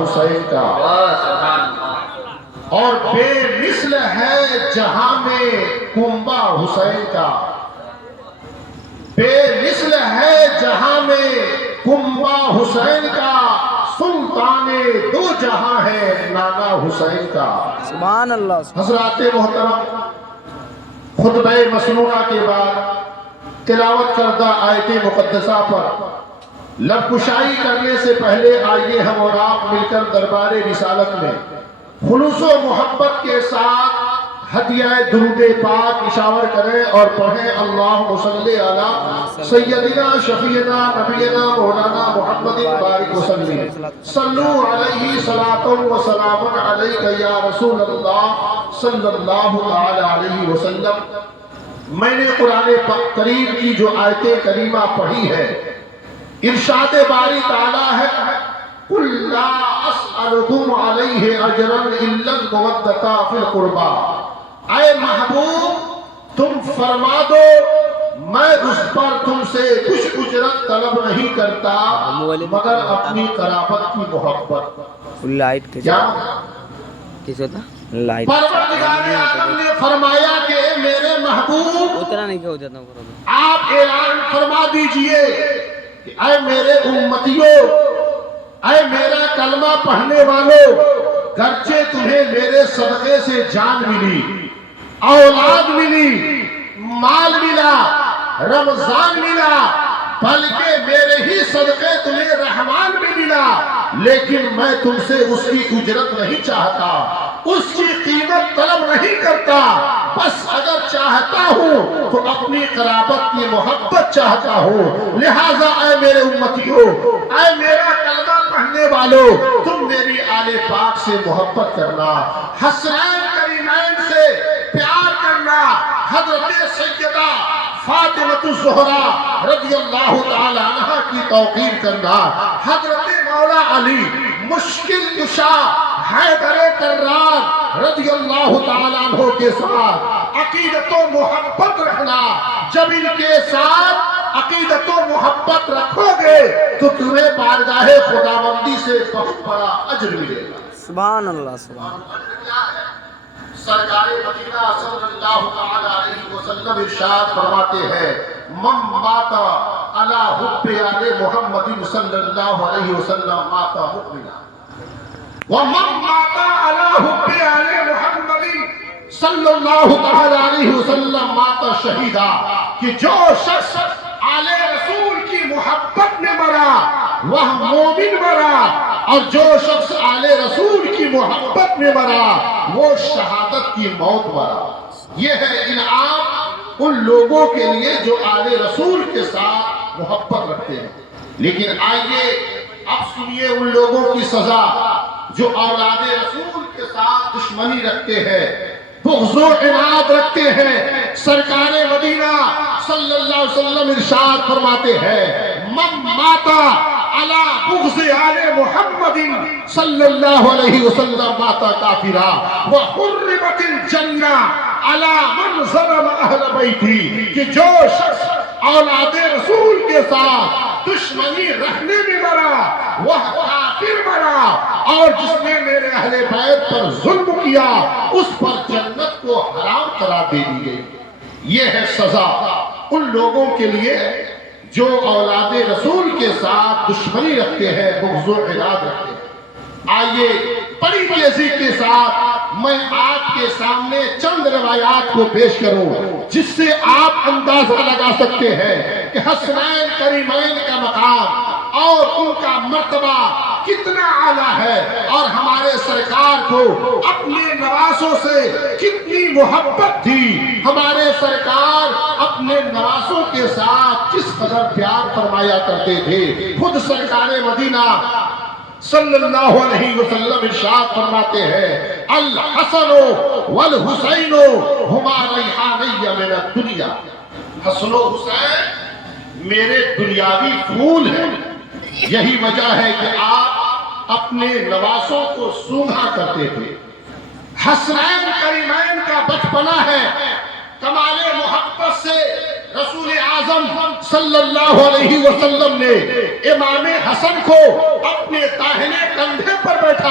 حسین کا، اور بے مثل ہے جہاں میں کنبہ حسین کا، بے مثل ہے جہاں میں کنبہ حسین کا، سلطان دو جہاں ہے نانا حسین کا۔ سبحان اللہ۔ حضرات محترم، خطبہ مسنونہ کے بعد تلاوت کردہ آیت مقدسہ پر لب کشائی کرنے سے پہلے آئیے ہم اور آپ مل کر دربار رسالت میں خلوص و محبت کے ساتھ ہدیہ درود پاک نشاور کریں اور پڑھیں اللہم صلی علی سیدنا شفیعنا نبینا مولانا محمد بارک وسلم، صلو علیہ صلاۃ و سلام علیک یا رسول اللہ صلی اللہ تعالی علیہ وسلم۔ میں نے قرآن کریم کی جو آیت کریمہ پڑھی ہے، ارشاد باری تعالیٰ ہے قُلْ لَا أَسْأَلُكُمْ عَلَيْهِ أَجْرًا إِلَّا الْمَوَدَّةَ فِي الْقُرْبَى، اے محبوب تم فرما دو میں اس پر تم سے کچھ اجرت طلب نہیں کرتا مگر اپنی قرابت کی محبت۔ لائٹ کیا کیسے ہوتا؟ لائٹ پروردگار عالم نے فرمایا کہ میرے محبوب اتنا نہیں ہو جاتا۔ آپ اعلان فرما دیجئے کہ اے میرے امتیوں، اے میرا کلمہ پڑھنے والوں، گرچہ تمہیں میرے صدقے سے جان ملی، اولاد ملی، مال ملا، رمضان ملا، بلکہ میرے ہی صدقے تمہیں رحمان بھی ملا، لیکن میں تم سے اس کی اجرت نہیں چاہتا، اس کی قیمت طلب نہیں کرتا، بس اگر چاہتا ہوں تو اپنی قرابت کی محبت چاہتا ہوں۔ لہٰذا اے میرے امتیوں، اے میرا کلمہ پڑھنے والوں، تم میری آل پاک سے محبت کرنا، حسنین کریمین سے پیار کرنا، حضرت سیدہ فاطمۃ الزہرا رضی اللہ تعالی عنہ کی توقیر کرنا، حضرت مولا علی مشکل کشا حیدر کرار رضی اللہ تعالی عنہ کے ساتھ عقیدت و محبت رکھنا۔ جب ان کے ساتھ عقیدت و محبت رکھو گے تو تمہیں بارگاہ خداوندی سے بہت بڑا اجر ملے گا۔ سبحان اللہ۔ سبحان اللہ۔ سرکار مدینہ صلی اللہ تعالی علیہ وسلم ارشاد فرماتے ہیں من مات علی حب آل محمد صلی اللہ علیہ وسلم مات مؤمنا، ومن مات علی حب آل محمد صلی اللہ تعالی علیہ وسلم مات شہیدا، کہ جو شخص آل رسول کی محبت میں مرا وہ مومن مرا، اور جو شخص آل رسول کی محبت میں مرا وہ شہادت کی موت مرا۔ یہ ہے انعام ان لوگوں کے لیے جو آل رسول کے ساتھ محبت رکھتے ہیں۔ لیکن آئیے اب سنیے ان لوگوں کی سزا جو اولاد رسول کے ساتھ دشمنی رکھتے ہیں، بغض و عناد رکھتے ہیں۔ سرکار مدینہ صلی اللہ علیہ وسلم ارشاد فرماتے ہیں من ماتا علی بغض آل محمد صلی اللہ علیہ وسلم ماتا کافرا، وحرمت الجنہ علی من ظلم اہل بیتی، کہ جو شخص اولاد رسول کے ساتھ دشمنی رکھنے میں مرا وہ کافر مرا، اور جس نے میرے اہل بیت پر ظلم کیا اس پر جنت کو حرام قرار دے دی گئی۔ یہ ہے سزا ان لوگوں کے لیے جو اولاد رسول کے ساتھ دشمنی رکھتے ہیں، بغض و عناد رکھتے ہیں۔ آئیے بڑی تیزی کے ساتھ میں آپ کے سامنے چند روایات کو پیش کروں جس سے آپ اندازہ لگا سکتے ہیں کہ حسنین کریمین کا مقام اور ان کا مرتبہ کتنا اعلیٰ ہے، اور ہمارے سرکار کو اپنے نواسوں سے کتنی محبت تھی۔ ہمارے سرکار اپنے نواسوں کے ساتھ کس قدر پیار فرمایا کرتے تھے۔ خود سرکار مدینہ صلی اللہ علیہ وسلم ارشاد فرماتے ہیں الحسن والحسین ہما ریحانی من الدنیا، حسن و حسین میرے دنیاوی پھول ہیں۔ یہی وجہ ہے کہ آپ اپنے نواسوں کو سونگھا کرتے تھے۔ حسنین کریمین کا بچپنا ہے، کمال محبت سے رسول اعظم صلی اللہ علیہ وسلم نے امام حسن کو اپنے داہنے کندھے پر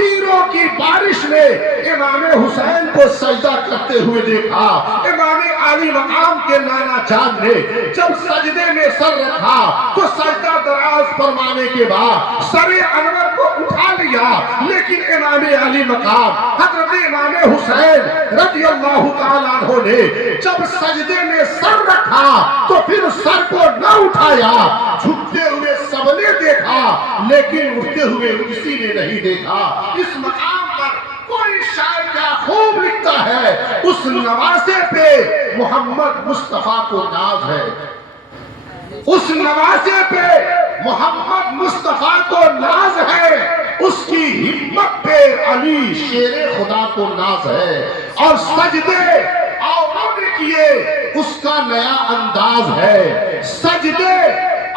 تیروں کی بارش نے امام حسین کو سجدہ کرتے ہوئے دیکھا۔ امام عالی مقام کے نانا جان نے جب سجدے میں سر رکھا تو سجدہ دراز فرمانے کے بعد سر انور کو اٹھا لیا، لیکن امام علی مقام حضرت امام حسین رضی اللہ تعالیٰ عنہ نے جب سجدے میں سر رکھا تو پھر سر کو نہ اٹھایا۔ جھکتے ہوئے سب نے دیکھا لیکن اٹھتے ہوئے کسی نے نہیں دیکھا۔ اس مقام پر کوئی شاعر کیا خوب لکھتا ہے، اس نواسے پہ محمد مصطفیٰ کو ناز ہے، اس نواسے پہ محمد مصطفیٰ کو ناز ہے، اس کی ہمت پہ علی شیر خدا کو ناز ہے، اور سجدے اور کیے اس کا نیا انداز ہے، سجدے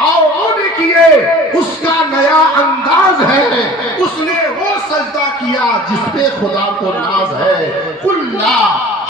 اور کیے اس کا نیا انداز ہے، اس نے وہ سجدہ کیا جس پہ خدا کو ناز ہے۔ قُلْ لَا